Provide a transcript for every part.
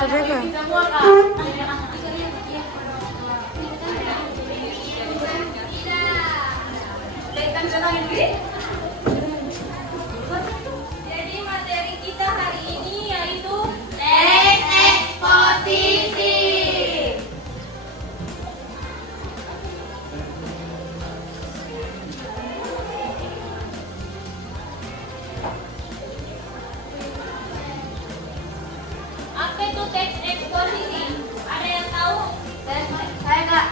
Itu juga. Semua Kak. Jadi materi kita hari ini yaitu teks eksposisi. Apa itu teks eksposisi? Ada yang tahu? Saya Kak.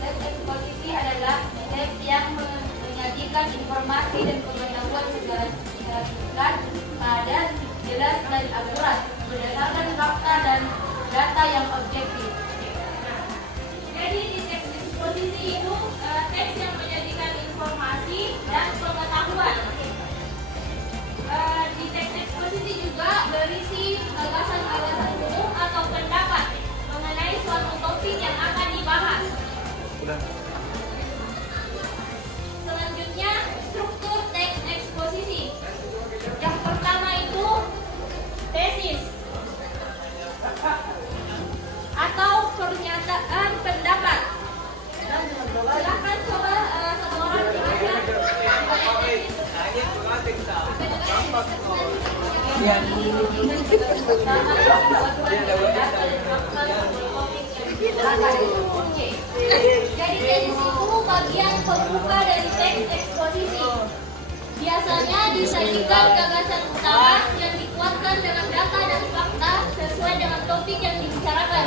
Teks eksposisi adalah teks yang menyajikan informasi dan pengetahuan secara singkat, padat, jelas dan akurat berdasarkan fakta dan data yang objektif. Jadi di teks eksposisi itu teks yang menyajikan informasi dan pengetahuan. Di teks eksposisi juga berisi gagasan-gagasan umum atau pendapat mengenai suatu topik yang akan dibahas. Selanjutnya, struktur teks eksposisi. Yang pertama itu tesis atau pernyataan pendapat. Silakan coba satu orang Oke. Jadi tesis itu bagian pembuka dari teks eksposisi. Biasanya disajikan gagasan utama yang dikuatkan dengan data dan fakta sesuai dengan topik yang dibicarakan.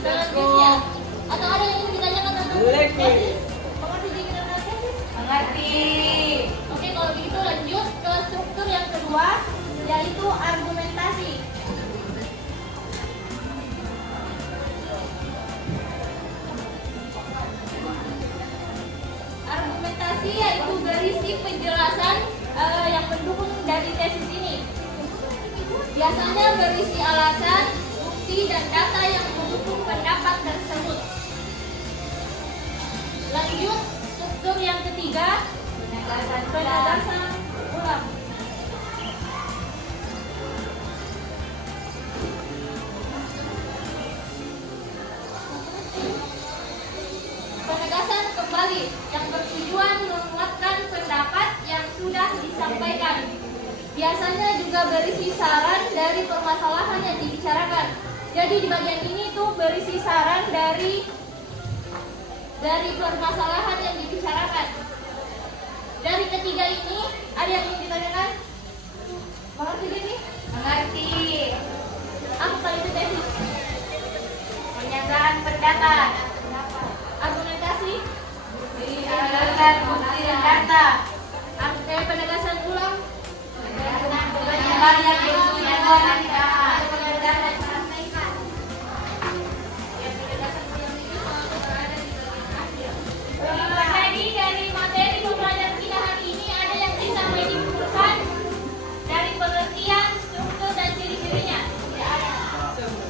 Selanjutnya, atau ada yang ingin ditanyakan tentang tesis? Mengerti sedikit tentang tesis? Mengerti. Oke, kalau begitu lanjut ke struktur yang kedua, yaitu argumentasi. Argumentasi yaitu berisi penjelasan yang mendukung dari tesis ini. Biasanya berisi alasan, bukti, dan data yang mendukung pendapat tersebut. Lanjut, struktur yang ketiga, penegasan ulang. Penegasan kembali yang bertujuan menguatkan pendapat yang sudah disampaikan. Biasanya juga berisi saran dari permasalahan yang dibicarakan. Jadi di bagian ini tuh berisi saran dari permasalahan yang dibicarakan. Dari ketiga ini, ada yang ingin ditanyakan? Mengerti ini? Mengerti. Apa tadi itu tesis? Pernyataan pendapat. Argumentasi? Alasan, bukti, dan data. Penegasan ulang? Penyebar yang bertujuan dan dibahas. Jadi dari materi pembelajaran kita hari ini ada yang bisa menyimpulkan dari pengertian, struktur, dan ciri-cirinya. Tidak ada.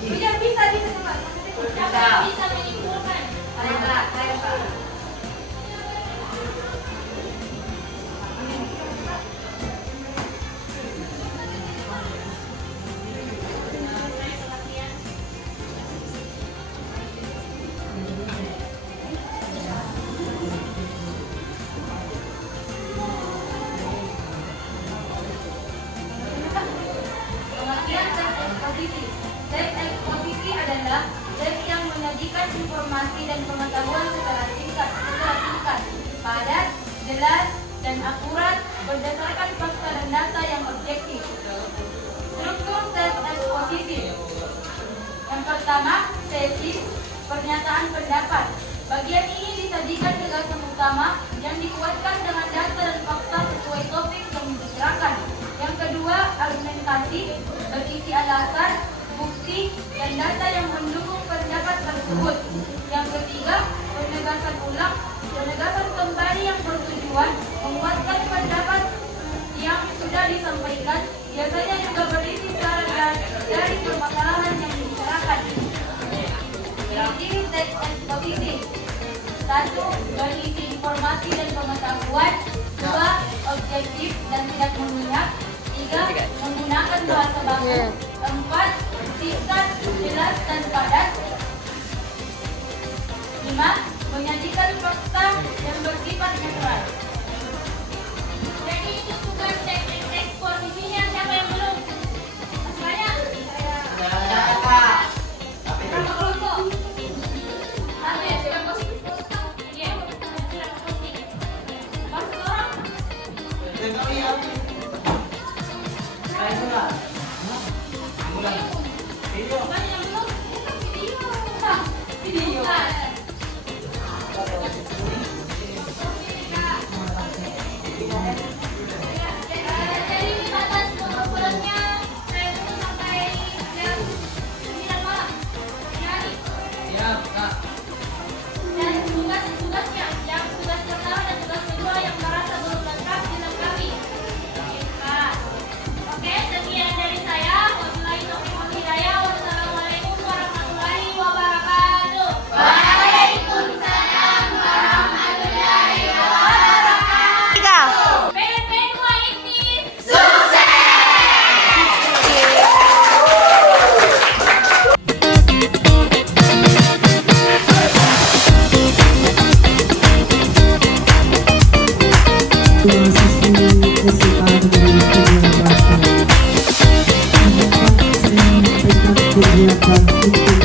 Tidak bisa teman. Siapa yang bisa menyimpulkan? Saya Pak. Pengertian teks eksposisi. Teks eksposisi adalah teks yang menyajikan informasi dan pengetahuan secara singkat, padat, jelas, dan akurat berdasarkan fakta dan data yang objektif. Struktur teks eksposisi. Yang pertama, tesis, pernyataan pendapat. Bagian ini disajikan gagasan utama yang dikuatkan dengan data dan fakta sesuai topik yang dibicarakan. Yang kedua, argumentasi, berisi alasan, bukti, dan data yang mendukung pendapat tersebut. Yang ketiga, penegasan ulang, penegasan kembali yang bertujuan menguatkan pendapat yang sudah disampaikan, biasanya juga berisi saran dari permasalahan yang dibicarakan. Jadi teks eksposisi. 1. Berisi informasi dan pengetahuan. 2. Objektif dan tidak memihak. 3. Menggunakan bahasa baku. 4. Singkat, jelas, dan padat. 5. Menyajikan fakta yang bersifat netral. Jadi itu tugas eksposisinya. Siapa yang belum? Masih banyak? Berapa kelompok? Satu ya, siapa posisi? Iya. Masuk orang? Banyak yang belum? Video. Jadi atas pulangnya saya tunggu sampai jam 9 malam. Hari. Dan tugasnya, yang tugas pertama dan tugas kedua yang merasa belum lengkap dilengkapi. Nah, oke, sekian dari saya. Wabillahi taufiq wal hidayah. Wassalamualaikum warahmatullahi wabarakatuh. Waalaikumsalam warahmatullahi wabarakatuh. PP2 ini kegiatan